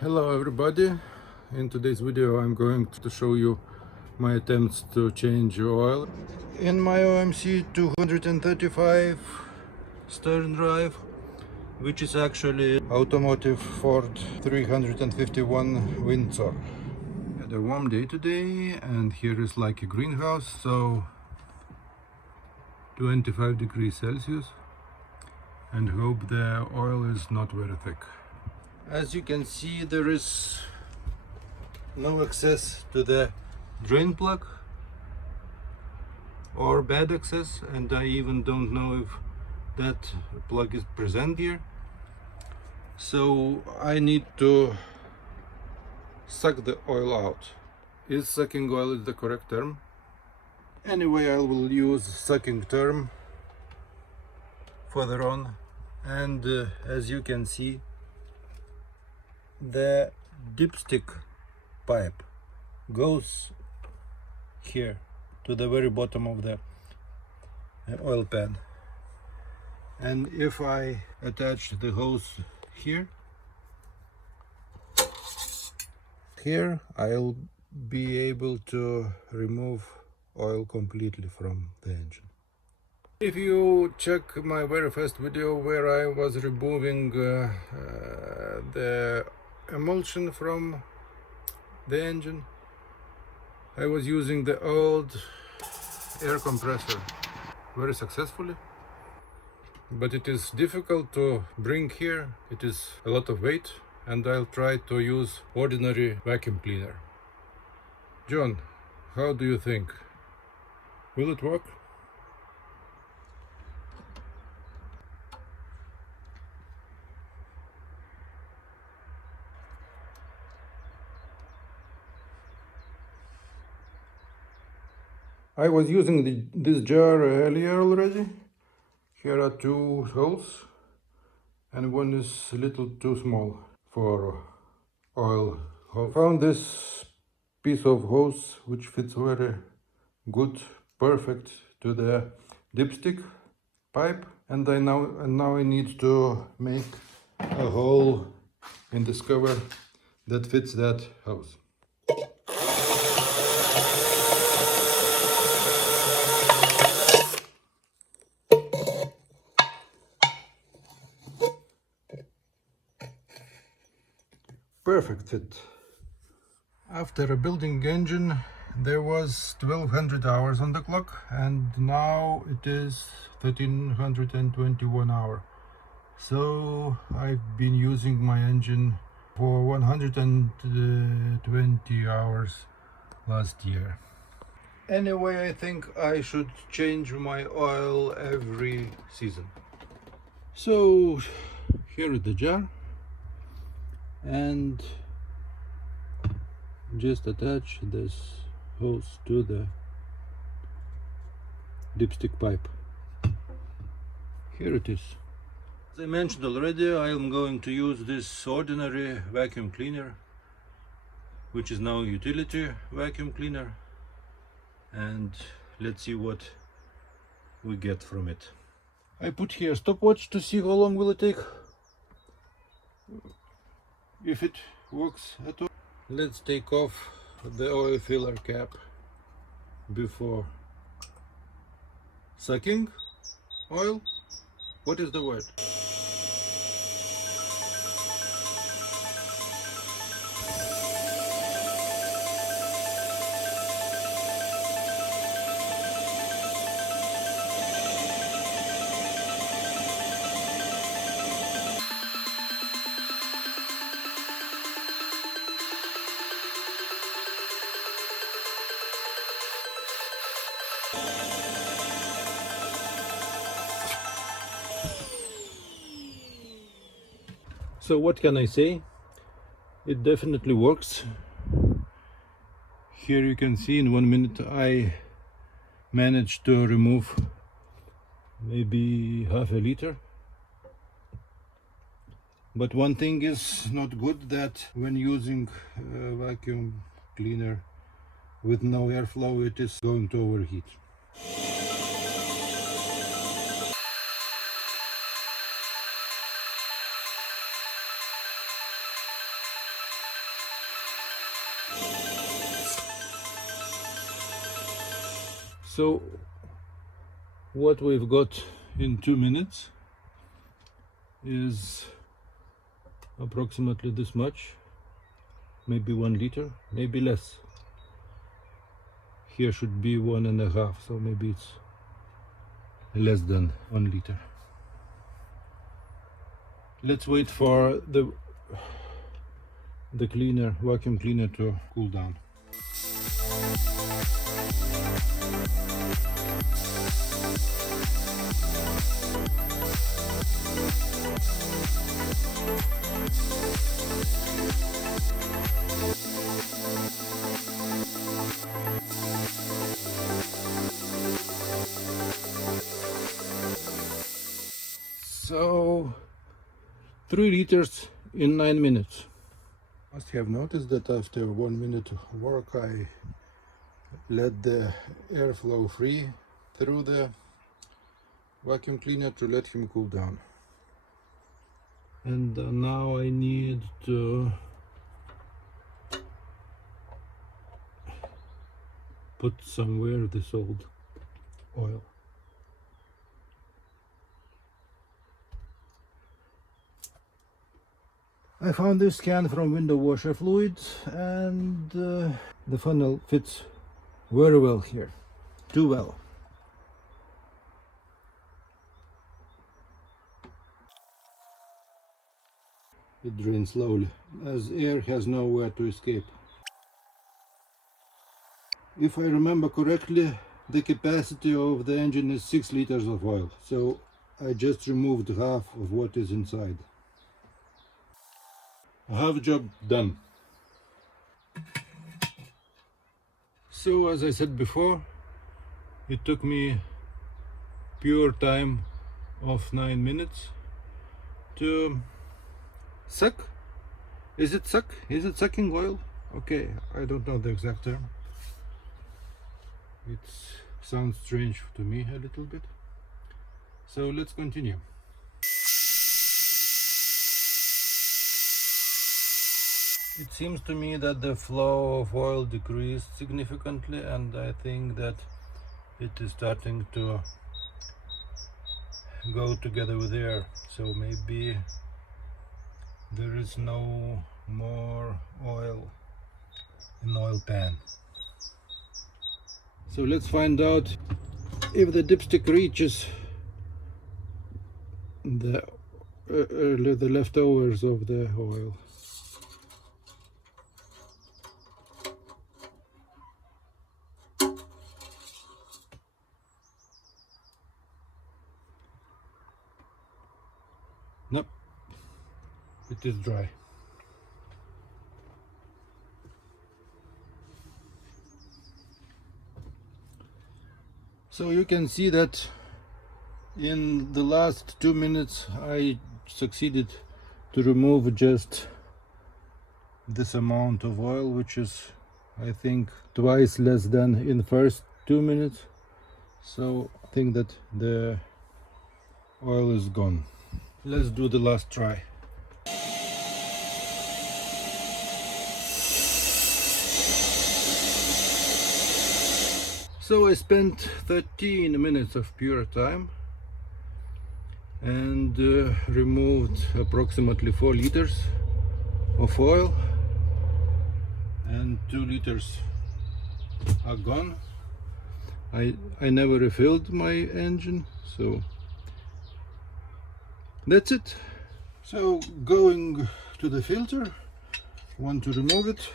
Hello everybody, in today's video I'm going to show you my attempts to change oil in my OMC 235 stern drive, which is actually automotive Ford 351 Windsor. Had a warm day today and here is like a greenhouse, so 25 degrees Celsius, and hope the oil is not very thick. As you can see, there is no access to the drain plug or bad access, and I even don't know if that plug is present here, so I need to suck the oil out. Is sucking oil is the correct term? Anyway, I will use sucking term further on. And as you can see, the dipstick pipe goes here to the very bottom of the oil pan, and if I attach the hose here, I'll be able to remove oil completely from the engine. If you check my very first video where I was removing the emulsion from the engine, I was using the old air compressor very successfully, but it is difficult to bring here. It is a lot of weight, and I'll try to use ordinary vacuum cleaner. John, how do you think? Will it work? I was using this jar earlier already. Here are two holes, and one is a little too small for oil. I found this piece of hose which fits very good, perfect to the dipstick pipe, and now I need to make a hole in this cover that fits that hose. Perfect fit. After a building engine, there was 1200 hours on the clock, and now it is 1321 hours. So I've been using my engine for 120 hours last year. Anyway, I think I should change my oil every season. So here is the jar, and just attach this hose to the dipstick pipe. Here it is. As I mentioned already, I am going to use this ordinary vacuum cleaner, which is now a utility vacuum cleaner, and let's see what we get from it. I put here a stopwatch to see how long will it take, if it works at all. Let's take off the oil filler cap before sucking oil. What is the word? So what can I say? It definitely works. Here you can see in 1 minute I managed to remove maybe half a liter. But one thing is not good, that when using a vacuum cleaner with no airflow, it is going to overheat. So what we've got in 2 minutes is approximately this much, maybe 1 liter, maybe less. Here should be 1.5, so maybe it's less than 1 liter. Let's wait for the cleaner, vacuum cleaner, to cool down. So 3 liters in 9 minutes. Must have noticed that after 1 minute of work I let the airflow free through the vacuum cleaner to let him cool down. And now I need to put somewhere this old oil. I found this can from window washer fluid, and the funnel fits very well here, too well. It drains slowly, as air has nowhere to escape. If I remember correctly, the capacity of the engine is 6 liters of oil, so I just removed half of what is inside. Half job done. So, as I said before, it took me pure time of 9 minutes to suck. Is it suck? Is it sucking oil? Okay, I don't know the exact term. It sounds strange to me a little bit. So let's continue. It seems to me that the flow of oil decreased significantly, and I think that it is starting to go together with air. So maybe there is no more oil in the oil pan. So let's find out if the dipstick reaches the leftovers of the oil. Nope, it is dry. So you can see that in the last 2 minutes I succeeded to remove just this amount of oil, which is, I think, twice less than in the first 2 minutes. So I think that the oil is gone. Let's do the last try. So I spent 13 minutes of pure time and removed approximately 4 liters of oil, and 2 liters are gone. I never refilled my engine, so that's it. So going to the filter, want to remove it.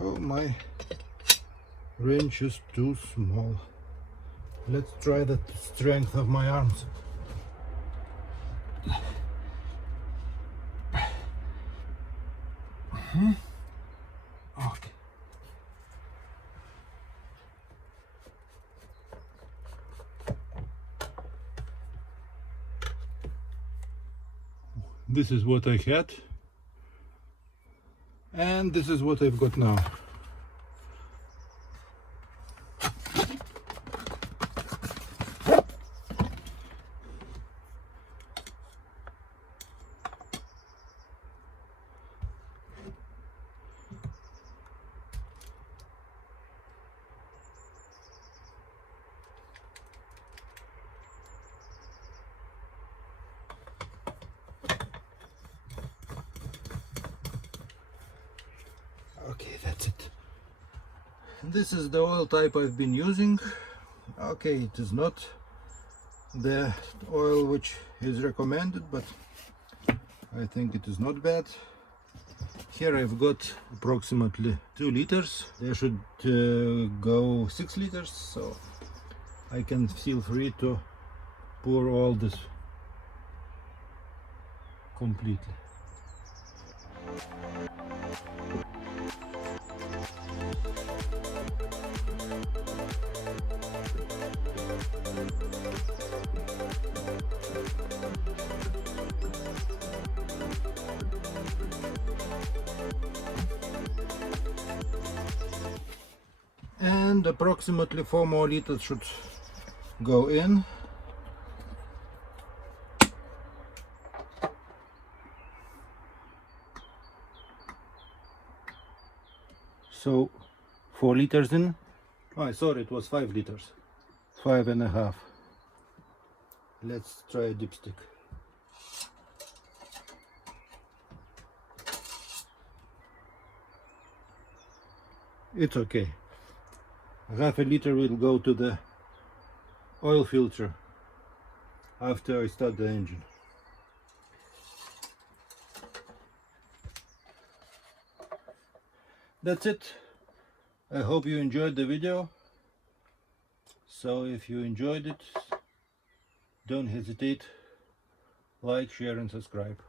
Oh, my wrench is too small. Let's try the strength of my arms. Okay. This is what I had, and this is what I've got now. This is the oil type I've been using. Okay, it is not the oil which is recommended, but I think it is not bad. Here I've got approximately 2 liters. There should go 6 liters, so I can feel free to pour all this completely. And approximately 4 more liters should go in. So 4 liters in. Oh, sorry, it was 5 liters. 5.5. Let's try a dipstick. It's okay. Half a liter will go to the oil filter after I start the engine. That's it. I hope you enjoyed the video. So if you enjoyed it, don't hesitate, like, share and subscribe.